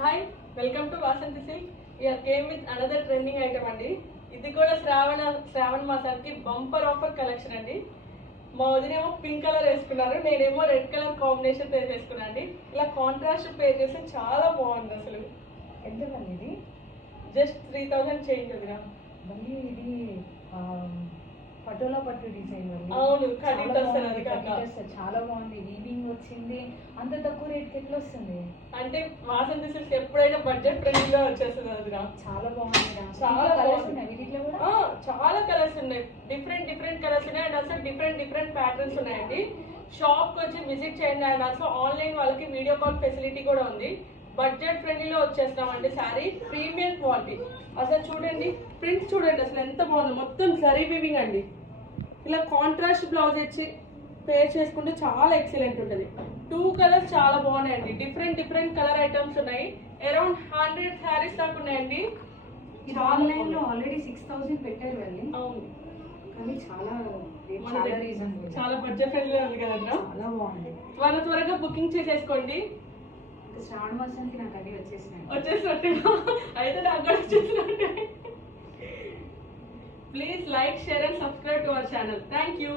Hi, welcome to Vasanthi silk. You are came with another trending item అండి. ఇది కూడా శ్రావణ మాసానికి బంపర్ ఆఫర్ కలెక్షన్ అండి. మా వదినేమో పింక్ కలర్ వేసుకున్నారు, నేనేమో రెడ్ కలర్ కాంబినేషన్ వేసుకున్నాను అండి. ఇలా కాంట్రాస్ట్ పేర్ చేస్తే చాలా బాగుంది. అసలు ఎంత మంది ఇది? జస్ట్ 3000 చేంజ్ వదినా. మళ్ళీ ఇది పటోలా పట్టు డిజైన్ అవును, చాలా బాగుంది. వీవింగ్ వచ్చింది. అంత తక్కువ రేట్ ఎట్లా వస్తుంది? అంటే వాసంతి సిల్క్ ఎప్పుడైనా బడ్జెట్ ఫ్రెండ్లీగా వచ్చేస్తుంది వదినా. చాలా బాగుంది. చాలా కలర్స్ ఉన్నాయి వీటిలో కూడా. చాలా కలర్స్ ఉన్నాయి, డిఫరెంట్ కలర్స్ ఉన్నాయి. అండ్ అసలు డిఫరెంట్ ప్యాటర్న్స్ ఉన్నాయండి. షాప్ కి వచ్చి విజిట్ చేయండి. అండ్ అసలు ఆన్లైన్ వాళ్ళకి వీడియో కాల్ ఫెసిలిటీ కూడా ఉంది. బడ్జెట్ ఫ్రెండ్లీలో వచ్చేస్తామండి. Sari premium quality. అసలు చూడండి, ప్రింట్ చూడండి అసలు ఎంత బాగుంది. మొత్తం జరీ వీవింగ్ అండి. ఇలా కాంట్రాస్ట్ బ్లౌజ్ ఇచ్చి పేర్ చేసుకుంటే చాలా ఎక్సలెంట్ ఉంటుంది. 2 కలర్స్ చాలా బాగున్నాయండి. డిఫరెంట్ కలర్ ఐటమ్స్ ఉన్నాయి. అరౌండ్ 100 శారీస్ దాకా ఉన్నాయండి. ఆన్లైన్ లో ఆల్రెడీ 6000 పెట్టారు వెళ్ళి. అవును, కానీ చాలా బడ్జెట్ ఫ్రెండ్లీ ఉంది కదా. చాలా బాగుంది. త్వరగా బుకింగ్ చేసేసుకోండి. శ్రావణ మాసానికి నాకు అది వచ్చేసినట్టే అయితే నాకు కూడా వచ్చేసినట్టే. Please like, share and subscribe to our channel. Thank you.